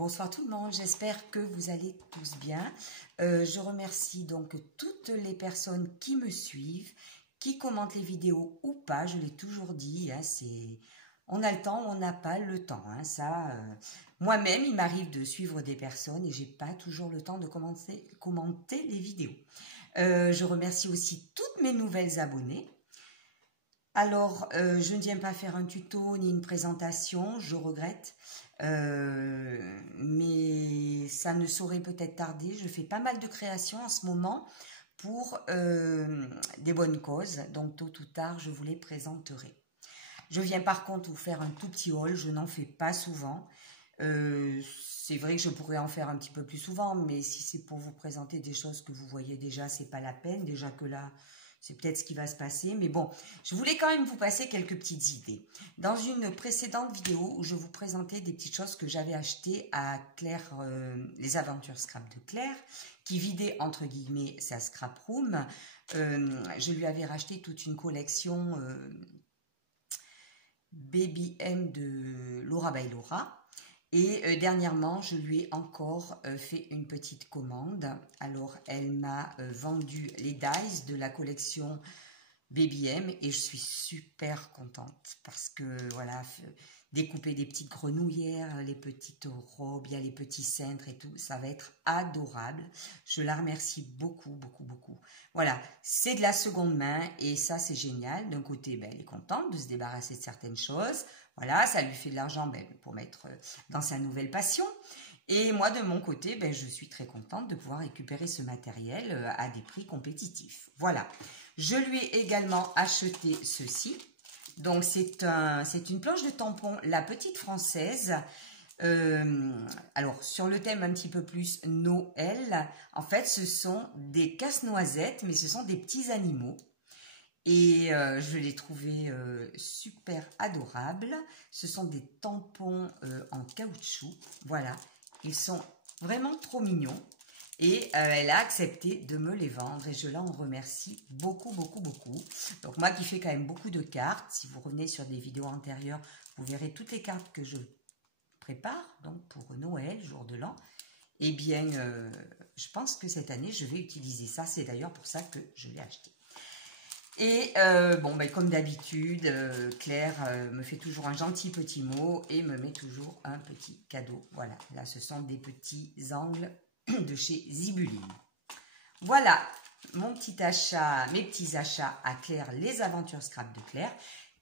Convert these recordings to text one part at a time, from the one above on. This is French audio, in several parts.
Bonsoir tout le monde, j'espère que vous allez tous bien. Je remercie donc toutes les personnes qui me suivent, qui commentent les vidéos ou pas, je l'ai toujours dit, hein, on a le temps ou on n'a pas le temps. Hein, moi-même, il m'arrive de suivre des personnes et j'ai pas toujours le temps de commenter les vidéos. Je remercie aussi toutes mes nouvelles abonnées. Alors, je ne viens pas faire un tuto ni une présentation, je regrette, mais ça ne saurait peut-être tarder. Je fais pas mal de créations en ce moment pour des bonnes causes, donc tôt ou tard, je vous les présenterai. Je viens par contre vous faire un tout petit haul, je n'en fais pas souvent. C'est vrai que je pourrais en faire un petit peu plus souvent, mais si c'est pour vous présenter des choses que vous voyez déjà, c'est pas la peine. Déjà que là, c'est peut-être ce qui va se passer. Mais bon, je voulais quand même vous passer quelques petites idées. Dans une précédente vidéo où je vous présentais des petites choses que j'avais achetées à Claire, les aventures scrap de Claire, qui vidait entre guillemets sa scrap room, je lui avais racheté toute une collection Baby M de Laura by Laura. Et dernièrement, je lui ai encore fait une petite commande. Alors, elle m'a vendu les dies de la collection Baby M et je suis super contente parce que voilà, découper des petites grenouillères, les petites robes, il y a les petits cintres et tout, ça va être adorable. Je la remercie beaucoup, beaucoup, beaucoup. Voilà, c'est de la seconde main et ça, c'est génial. D'un côté, ben, elle est contente de se débarrasser de certaines choses. Voilà, ça lui fait de l'argent ben, pour mettre dans sa nouvelle passion. Et moi, de mon côté, ben, je suis très contente de pouvoir récupérer ce matériel à des prix compétitifs. Voilà. Je lui ai également acheté ceci. Donc, c'est une planche de tampon, la petite française. Alors, sur le thème un petit peu plus Noël, en fait, ce sont des casse-noisettes, mais ce sont des petits animaux. Et je les trouvais super adorables. Ce sont des tampons en caoutchouc. Voilà, ils sont vraiment trop mignons. Et elle a accepté de me les vendre et je l'en remercie beaucoup, beaucoup, beaucoup. Donc moi qui fais quand même beaucoup de cartes, si vous revenez sur des vidéos antérieures, vous verrez toutes les cartes que je prépare, donc pour Noël, jour de l'an. Eh bien, je pense que cette année, je vais utiliser ça. C'est d'ailleurs pour ça que je l'ai acheté. Et bon, ben, comme d'habitude, Claire me fait toujours un gentil petit mot et me met toujours un petit cadeau. Voilà, là ce sont des petits angles de chez Zibuline. Voilà mon petit achat, mes petits achats à Claire, les aventures scrap de Claire.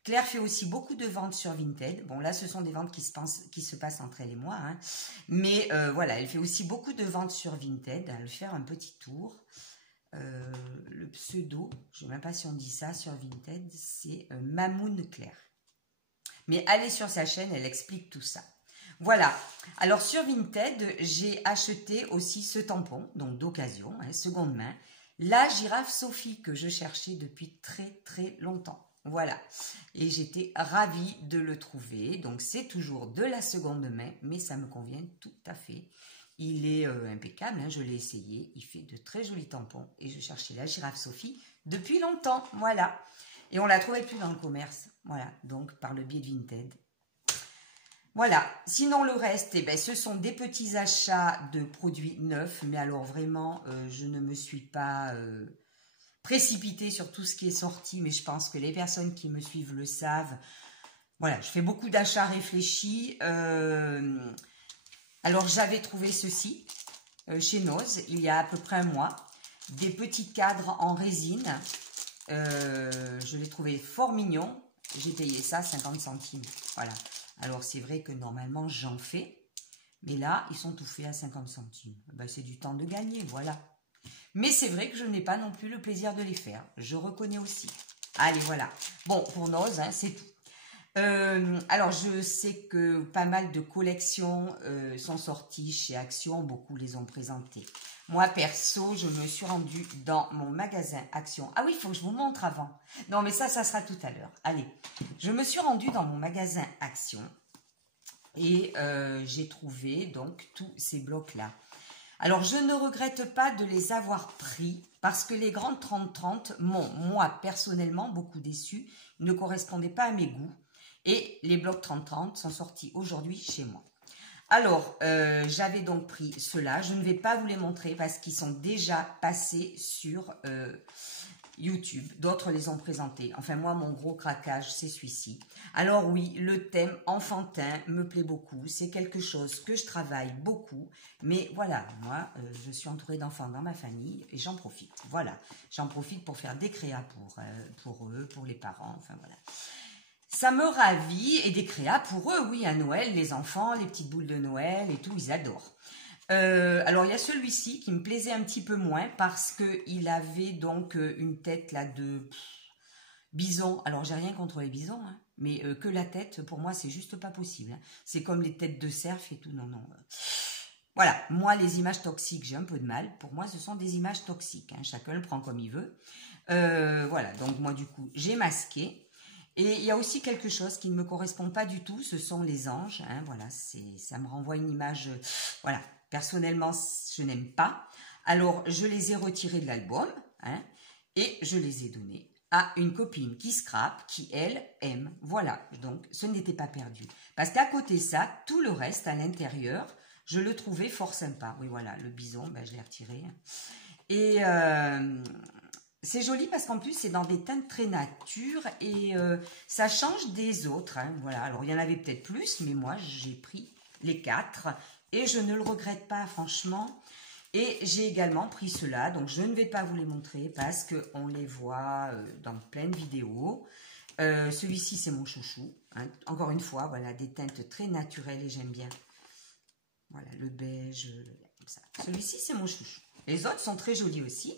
Claire fait aussi beaucoup de ventes sur Vinted. Bon, là, ce sont des ventes qui se passent entre elle et moi. Hein. Mais voilà, elle fait aussi beaucoup de ventes sur Vinted. Elle va faire un petit tour. Le pseudo, je ne sais même pas si on dit ça sur Vinted, c'est Mamoun Claire. Mais allez sur sa chaîne, elle explique tout ça. Voilà, alors sur Vinted, j'ai acheté aussi ce tampon, donc d'occasion, hein, seconde main, la girafe Sophie que je cherchais depuis très très longtemps. Voilà, et j'étais ravie de le trouver, donc c'est toujours de la seconde main, mais ça me convient tout à fait. Il est impeccable, hein, je l'ai essayé, il fait de très jolis tampons et je cherchais la girafe Sophie depuis longtemps, voilà. Et on ne la trouvait plus dans le commerce, voilà, donc par le biais de Vinted. Voilà, sinon le reste, eh ben, ce sont des petits achats de produits neufs, mais alors vraiment, je ne me suis pas précipitée sur tout ce qui est sorti, mais je pense que les personnes qui me suivent le savent. Voilà, je fais beaucoup d'achats réfléchis. Alors, j'avais trouvé ceci chez Noz, il y a à peu près un mois. Des petits cadres en résine. Je l'ai trouvé fort mignon. J'ai payé ça 50 centimes. Voilà. Alors, c'est vrai que normalement, j'en fais. Mais là, ils sont tout faits à 50 centimes. Ben, c'est du temps de gagner, voilà. Mais c'est vrai que je n'ai pas non plus le plaisir de les faire. Je reconnais aussi. Allez, voilà. Bon, pour Noz, hein, c'est tout. Alors, je sais que pas mal de collections sont sorties chez Action, beaucoup les ont présentées. Moi, perso, je me suis rendue dans mon magasin Action. Ah oui, il faut que je vous montre avant. Non, mais ça sera tout à l'heure. Allez, je me suis rendue dans mon magasin Action et j'ai trouvé donc tous ces blocs-là. Alors, je ne regrette pas de les avoir pris parce que les grandes 30-30 m'ont, moi, personnellement, beaucoup déçu. Ils ne correspondaient pas à mes goûts. Et les blocs 30-30 sont sortis aujourd'hui chez moi. Alors, j'avais donc pris ceux-là. Je ne vais pas vous les montrer parce qu'ils sont déjà passés sur YouTube. D'autres les ont présentés. Enfin, moi, mon gros craquage, c'est celui-ci. Alors oui, le thème enfantin me plaît beaucoup. C'est quelque chose que je travaille beaucoup. Mais voilà, moi, je suis entourée d'enfants dans ma famille et j'en profite. Voilà, j'en profite pour faire des créas pour eux, pour les parents. Enfin, voilà. Ça me ravit, et des créas pour eux, oui, à Noël, les enfants, les petites boules de Noël et tout, ils adorent. Alors, il y a celui-ci qui me plaisait un petit peu moins parce qu'il avait donc une tête là de bison. Alors, j'ai rien contre les bisons, hein, mais que la tête, pour moi, c'est juste pas possible. Hein. C'est comme les têtes de cerf et tout, non, non. Voilà, moi, les images toxiques, j'ai un peu de mal. Pour moi, ce sont des images toxiques. Hein. Chacun le prend comme il veut. Voilà, donc moi, du coup, j'ai masqué. Et il y a aussi quelque chose qui ne me correspond pas du tout, ce sont les anges. Hein, voilà, ça me renvoie une image, voilà, personnellement, je n'aime pas. Alors, je les ai retirés de l'album, hein, et je les ai donnés à une copine qui scrape, qui, elle, aime. Voilà, donc, ce n'était pas perdu. Parce qu'à côté de ça, tout le reste, à l'intérieur, je le trouvais fort sympa. Oui, voilà, le bison, ben, je l'ai retiré. Et... c'est joli parce qu'en plus, c'est dans des teintes très nature et ça change des autres. Hein, voilà. Alors, il y en avait peut-être plus, mais moi, j'ai pris les 4 et je ne le regrette pas, franchement. Et j'ai également pris ceux-là, donc je ne vais pas vous les montrer parce qu'on les voit dans plein de vidéos. Celui-ci, c'est mon chouchou. Hein. Encore une fois, voilà, des teintes très naturelles et j'aime bien. Voilà, le beige, comme ça. Celui-ci, c'est mon chouchou. Les autres sont très jolis aussi.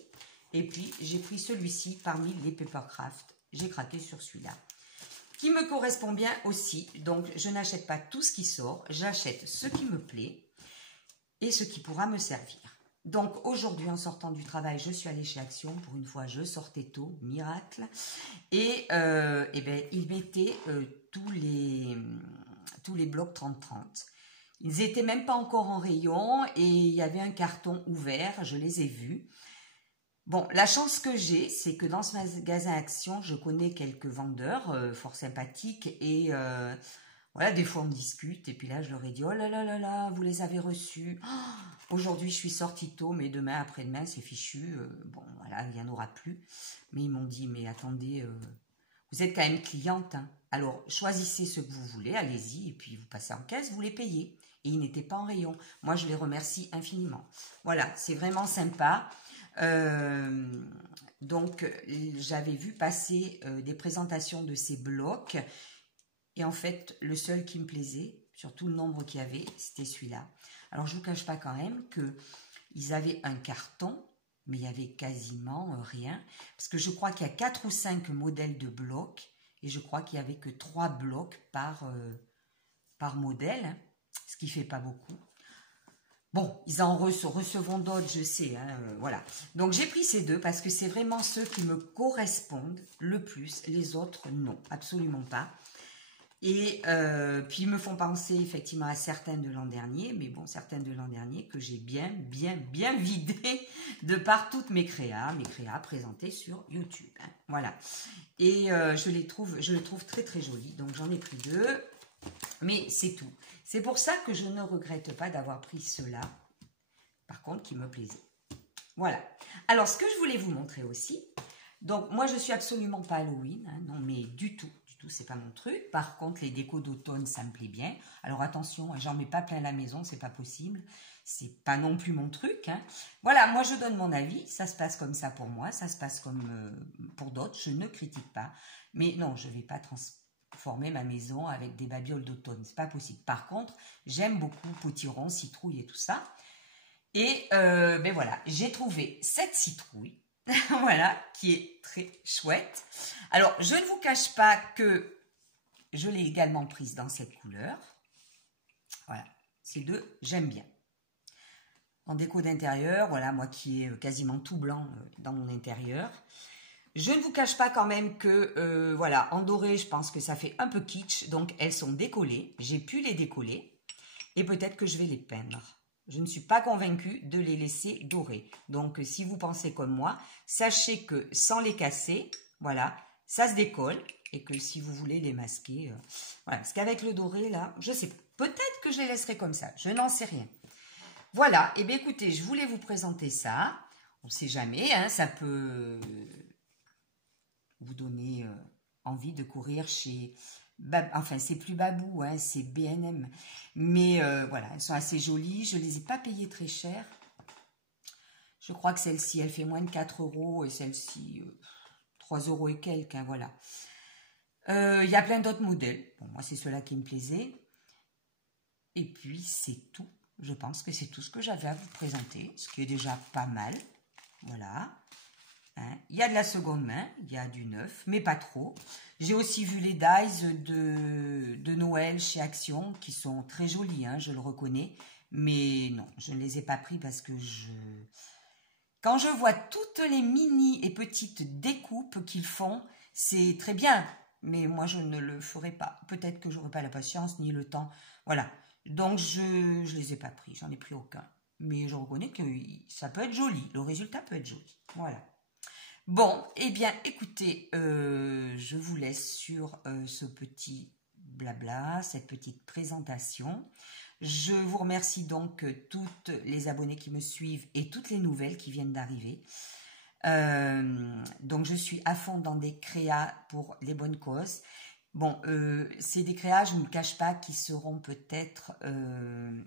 Et puis, j'ai pris celui-ci parmi les Papercraft. J'ai craqué sur celui-là. Qui me correspond bien aussi. Donc, je n'achète pas tout ce qui sort. J'achète ce qui me plaît et ce qui pourra me servir. Donc, aujourd'hui, en sortant du travail, je suis allée chez Action. Pour une fois, je sortais tôt. Miracle. Et ben, ils mettaient tous les blocs 30-30. Ils n'étaient même pas encore en rayon. Et il y avait un carton ouvert. Je les ai vus. Bon, la chance que j'ai, c'est que dans ce magasin Action, je connais quelques vendeurs fort sympathiques et voilà, des fois on discute et puis là je leur ai dit « Oh là là là là, vous les avez reçus oh, aujourd'hui je suis sortie tôt, mais demain, après-demain, c'est fichu. Bon, voilà, il n'y en aura plus. » Mais ils m'ont dit « Mais attendez, vous êtes quand même cliente, hein. Alors choisissez ce que vous voulez, allez-y, et puis vous passez en caisse, vous les payez. » Et ils n'étaient pas en rayon. Moi, je les remercie infiniment. Voilà, c'est vraiment sympa. Donc j'avais vu passer des présentations de ces blocs et en fait le seul qui me plaisait sur tout le nombre qu'il y avait, c'était celui-là. Alors je vous cache pas quand même que ils avaient un carton mais il y avait quasiment rien parce que je crois qu'il y a 4 ou 5 modèles de blocs et je crois qu'il y avait que 3 blocs par modèle, hein, ce qui fait pas beaucoup. Bon, ils en recevront d'autres, je sais, hein, voilà. Donc, j'ai pris ces deux parce que c'est vraiment ceux qui me correspondent le plus. Les autres, non, absolument pas. Et puis, ils me font penser effectivement à certaines de l'an dernier, mais bon, certaines de l'an dernier que j'ai bien vidées de par toutes mes créas présentées sur YouTube. Hein, voilà. Et je le trouve très très joli. Donc, j'en ai pris 2, mais c'est tout. C'est pour ça que je ne regrette pas d'avoir pris ceux-là, par contre, qui me plaisaient. Voilà. Alors, ce que je voulais vous montrer aussi, donc moi, je suis absolument pas Halloween, hein, non, mais du tout, c'est pas mon truc. Par contre, les décos d'automne, ça me plaît bien. Alors, attention, j'en mets pas plein la maison, c'est pas possible. C'est pas non plus mon truc. Hein. Voilà, moi, je donne mon avis. Ça se passe comme ça pour moi, ça se passe comme pour d'autres. Je ne critique pas. Mais non, je vais pas transformer ma maison avec des babioles d'automne, c'est pas possible. Par contre, j'aime beaucoup potiron, citrouille et tout ça. Et ben voilà, j'ai trouvé cette citrouille, voilà, qui est très chouette. Alors, je ne vous cache pas que je l'ai également prise dans cette couleur. Voilà, ces deux, j'aime bien. En déco d'intérieur, voilà, moi qui ai quasiment tout blanc dans mon intérieur. Je ne vous cache pas quand même que, voilà, en doré, je pense que ça fait un peu kitsch. Donc, elles sont décollées. J'ai pu les décoller. Et peut-être que je vais les peindre. Je ne suis pas convaincue de les laisser dorer. Donc, si vous pensez comme moi, sachez que sans les casser, voilà, ça se décolle et que si vous voulez les masquer, voilà. Parce qu'avec le doré, là, je sais pas. Peut-être que je les laisserai comme ça, je n'en sais rien. Voilà, et bien écoutez, je voulais vous présenter ça. On ne sait jamais, hein, ça peut vous donner envie de courir chez... Enfin, c'est plus Babou, hein, c'est B&M. Mais voilà, elles sont assez jolies. Je ne les ai pas payées très cher. Je crois que celle-ci, elle fait moins de 4 € et celle-ci, 3 € et quelques, hein, voilà. Il y a plein d'autres modèles. Bon, moi, c'est ceux-là qui me plaisaient. Et puis, c'est tout. Je pense que c'est tout ce que j'avais à vous présenter, ce qui est déjà pas mal. Voilà. Hein. Il y a de la seconde main, il y a du neuf, mais pas trop. J'ai aussi vu les dies de Noël chez Action, qui sont très jolis, hein, je le reconnais. Mais non, je ne les ai pas pris parce que quand je vois toutes les mini et petites découpes qu'ils font, c'est très bien. Mais moi, je ne le ferai pas. Peut-être que je n'aurai pas la patience ni le temps. Voilà. Donc, je ne les ai pas pris. J'en ai pris aucun. Mais je reconnais que ça peut être joli. Le résultat peut être joli. Voilà. Bon, eh bien, écoutez, je vous laisse sur ce petit blabla, cette petite présentation. Je vous remercie donc toutes les abonnés qui me suivent et toutes les nouvelles qui viennent d'arriver. Donc, je suis à fond dans des créas pour les bonnes causes. Bon, c'est des créas, je ne me cache pas, qui seront peut-être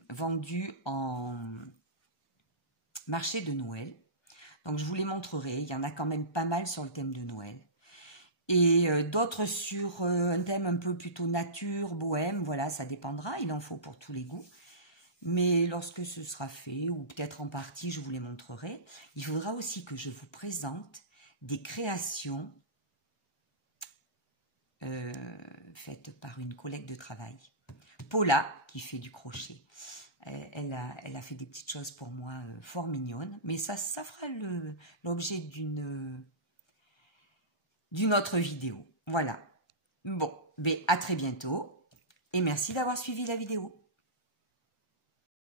vendus en marché de Noël. Donc, je vous les montrerai. Il y en a quand même pas mal sur le thème de Noël. Et d'autres sur un thème un peu plutôt nature, bohème. Voilà, ça dépendra. Il en faut pour tous les goûts. Mais lorsque ce sera fait, ou peut-être en partie, je vous les montrerai. Il faudra aussi que je vous présente des créations faites par une collègue de travail. Paula, qui fait du crochet. Elle a fait des petites choses pour moi fort mignonnes, mais ça fera l'objet d'une autre vidéo. Voilà. Bon, ben à très bientôt et merci d'avoir suivi la vidéo.